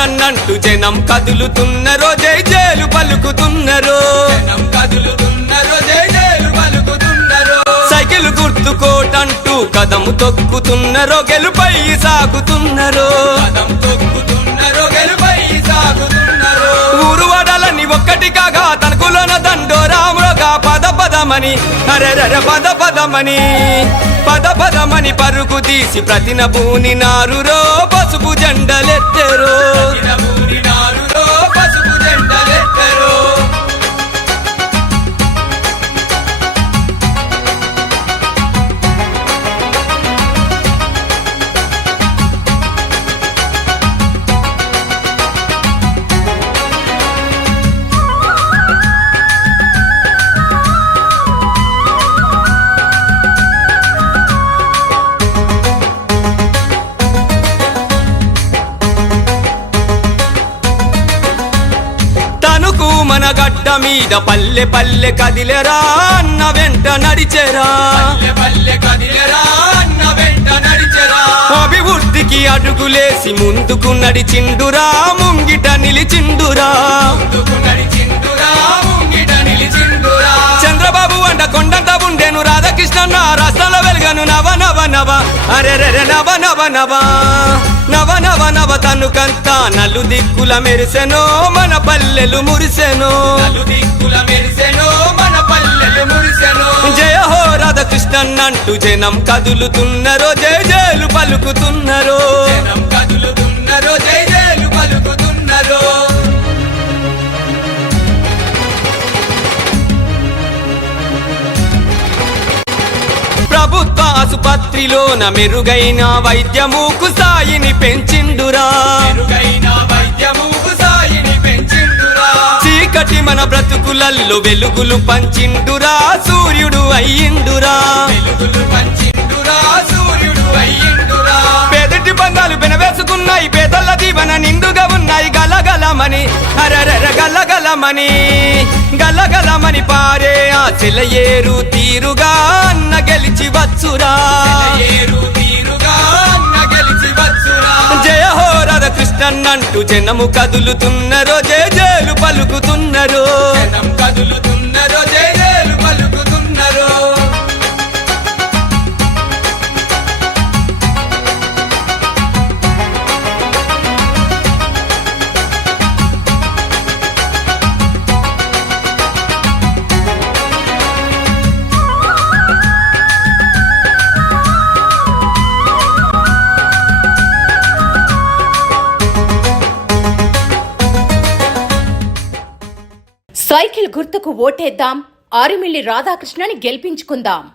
కృష్ణన్నంటూ జనం కదులుతున్నరో జై jail పలుకుతున్నరో. Cycle గుర్తుకోటంటూ కదము తొక్కుతున్నరో గెలుపై సాగుతున్నరో. కదం తొక్కుతున్నరో గెలుపై సాగుతున్నరో. ఊరు వడలని ఒక్కటి కాగా పదమని అరెరర పద పదమని. పద పదమని పరుగు తీసి ప్రతిన బూని నారురో పసుపు జెండలెత్తెరో. మీద పల్లె పల్లె కదిలెరా అన్న వెంట నడిచెరా. పల్లె అన్న వెంట నడిచేరా అభివృద్ధికి అడుగులేసి ముందుకు నడిచిండురా ముంగిట నిలిచిండురా. చంద్రబాబు అంట కొండంత ఉండేను రాధాకృష్ణ రాష్ట్రంలో వెలుగను నవ నవ నవ. అరే నవ నవ నవ. నవ నవ నవ నవ తనుకంతా నలు దిక్కుల మెరిసెనో మన పల్లెలు మురిసెనో. దిక్కుల మెరిసెనో మన పల్లెలు మురిసెనో. జయ హో రాధాకృష్ణన్నంటూ జనం కదులుతున్నరో జయ జయలు పలుకుతున్నరో. జనం ఆసుపత్రిలోన మెరుగైన వైద్యముకు సాయిని పెంచిండురా. చీకటి మన బ్రతుకులల్లో వెలుగులు పంచిండురా సూర్యుడు అయ్యిండురా. పేదటి బంధాలు పెనవేసుకున్నాయి పేదల దీవెన నిండుగా ఉన్నాయి. గలగలమని అరరర గలగలమని గలగలమని పారే ఆ ఏరు తీరుగా. వచ్చురా. జయ హో రాధాకృష్ణన్నంటూ జనము కదులుతున్నరో జయ జయలు పలుకుతున్నరో. సైకిల్ గుర్తుకు ఓటేద్దాం. ఆరుమిల్లి రాధాకృష్ణని గెలిపించుకుందాం.